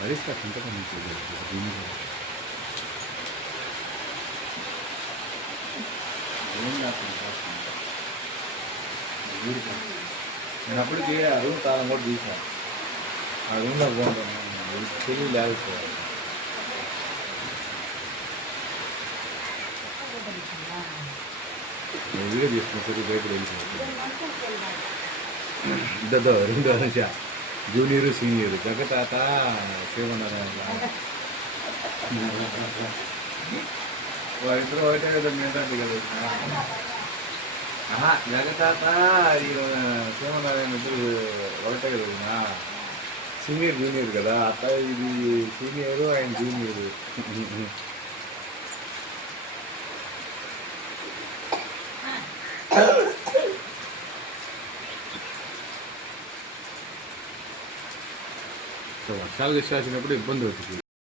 పరిస్థితి అట్లా నేను అప్పటికి ఆ రూమ్ తాళం కూడా తీసాను. ఆ రూమ్లో బాగుంటాను తెలివి లేకపోయాను. నేను వీడియో తీసుకున్నా సరే బయట వెళ్ళిపోయాను. ఇద్దరు రెండు అనుష జూనియర్ సీనియర్ జగతాత శివనారాయణ వాళ్ళిద్దరు ఒకటే కదా మీదండి కదా. జగతాత శివనారాయణ ఇద్దరు ఒకటే కదా. సీనియర్ జూనియర్ కదా. అత్త ఇది సీనియర్ ఆయన జూనియర్. వర్షాలు గిష్ట వచ్చినప్పుడు ఇబ్బంది అవుతుంది.